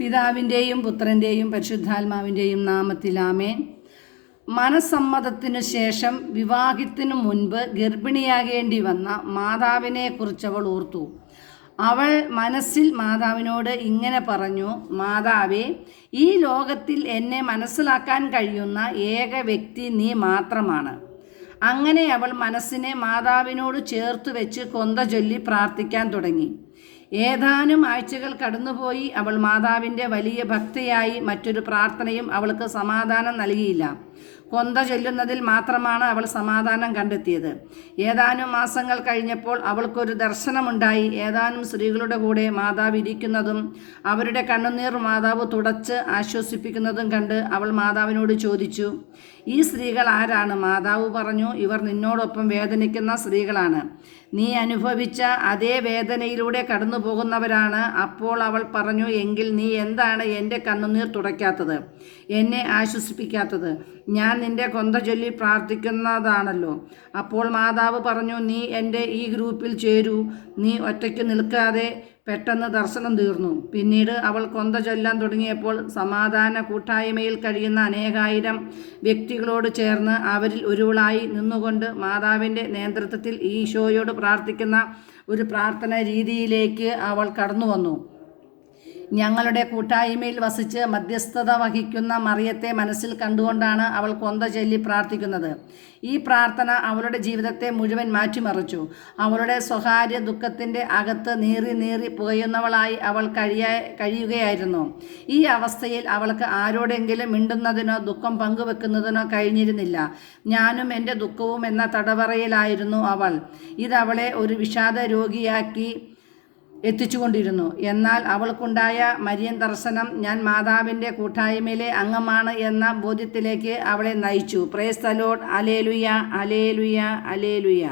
പിതാവിന്റെയും പുത്രന്റെയും പരിശുദ്ധാത്മാവിന്റെയും നാമത്തിൽ ആമേൻ. ശേഷം വിവാഹത്തിനു മുൻപ് ഗർഭിണിയാകേണ്ടി വന്ന മാതാവിനെ കുറിച്ച് അവൾ ഓർത്തു. അവൾ മനസ്സിൽ മാതാവിനോട് ഇങ്ങനെ പറഞ്ഞു മാതാവേ ഈ ലോകത്തിൽ എന്നെ മനസ്സിലാക്കാൻ കഴിയുന്ന ഏക വ്യക്തി നീ മാത്രമാണ്. അങ്ങനെ അവൾ മനസ്സിനെ മാതാവിനോട് ചേർത്ത് വെച്ച് കൊന്ത ചൊല്ലി പ്രാർത്ഥിക്കാൻ തുടങ്ങി. ഏതാനും ആഴ്ചകൾ കടന്നുപോയി അവൾ മാതാവിന്റെ വലിയ ഭക്തിയായി മറ്റൊരു പ്രാർത്ഥനയും അവൾക്ക് സമാധാനം നൽകിയില്ല. കൊന്ത ചൊല്ലുന്നതിൽ മാത്രമാണ് അവൾ സമാധാനം കണ്ടെത്തിയത്. ഏതാനും മാസങ്ങൾ കഴിഞ്ഞപ്പോൾ അവൾക്കൊരു ദർശനമുണ്ടായി. ഏതാനും സ്ത്രീകളുടെ കൂടെ മാതാവ് ഇരിക്കുന്നതും അവരുടെ കണ്ണുനീർ മാതാവ് തുടച്ച് ആശ്വസിപ്പിക്കുന്നതും കണ്ട് അവൾ മാതാവിനോട് ചോദിച്ചു ഈ സ്ത്രീകൾ ആരാണ്? മാതാവ് പറഞ്ഞു ഇവർ നിന്നോടൊപ്പം വേദനിക്കുന്ന സ്ത്രീകളാണ്. നീ അനുഭവിച്ച അതേ വേദനയിലൂടെ കടന്നു പോകുന്നവരാണ് അപ്പോൾ അവൾ പറഞ്ഞു എങ്കിൽ നീ എന്താണ് എന്റെ കണ്ണുനീർ തുടയ്ക്കാത്തത്? എന്നെ ആശ്വസിപ്പിക്കാത്തത്? ഞാൻ നിന്റെ കൊന്ത ചൊല്ലി പ്രാർത്ഥിക്കുന്നതാണല്ലോ. അപ്പോൾ മാതാവ് പറഞ്ഞു നീ എന്റെ ഈ ഗ്രൂപ്പിൽ ചേരൂ. നീ ഒറ്റയ്ക്ക് നിൽക്കാതെ പെട്ടെന്ന് ദർശനം തീർന്നു. പിന്നീട് അവൾ കൊന്ത ചൊല്ലാൻ തുടങ്ങിയപ്പോൾ സമാധാന കൂട്ടായ്മയിൽ കഴിയുന്ന അനേകായിരം വ്യക്തികളോട് ചേർന്ന് അവരിൽ ഒരുവളായി നിന്നുകൊണ്ട് മാതാവിന്റെ നേതൃത്വത്തിൽ ഈശോയോട് പ്രാർത്ഥിക്കുന്ന ഒരു പ്രാർത്ഥന രീതിയിലേക്ക് അവൾ കടന്നു വന്നു ഞങ്ങളുടെ കൂട്ടായ്മയിൽ വസിച്ച് മധ്യസ്ഥത വഹിക്കുന്ന മറിയത്തെ മനസ്സിൽ കണ്ടുകൊണ്ടാണ് അവൾ കൊന്ത ചൊല്ലി പ്രാർത്ഥിക്കുന്നത്. ഈ പ്രാർത്ഥന അവളുടെ ജീവിതത്തെ മുഴുവൻ മാറ്റിമറിച്ചു. അവളുടെ സ്വകാര്യ ദുഃഖത്തിന്റെ അകത്ത് നീറി നീറി പുകയുന്നവളായി അവൾ കഴിയ കഴിയുകയായിരുന്നു. ഈ അവസ്ഥയിൽ അവൾക്ക് ആരോടെങ്കിലും മിണ്ടുന്നതിനോ ദുഃഖം പങ്കുവെക്കുന്നതിനോ കഴിഞ്ഞിരുന്നില്ല. ഞാനും എന്റെ ദുഃഖവും എന്ന തടവറയിലായിരുന്നു അവൾ. ഇതവളെ ഒരു വിഷാദ രോഗിയാക്കി എത്തിച്ചുകൊണ്ടിരുന്നു. എന്നാൽ അവൾക്കുണ്ടായ മരിയൻ ദർശനം ഞാൻ മാതാവിന്റെ കൂട്ടായ്മയിലെ അംഗമാണ് എന്ന ബോധ്യത്തിലേക്ക് അവളെ നയിച്ചു. പ്രേസ്തലോഡ്. Alleluia alleluia alleluia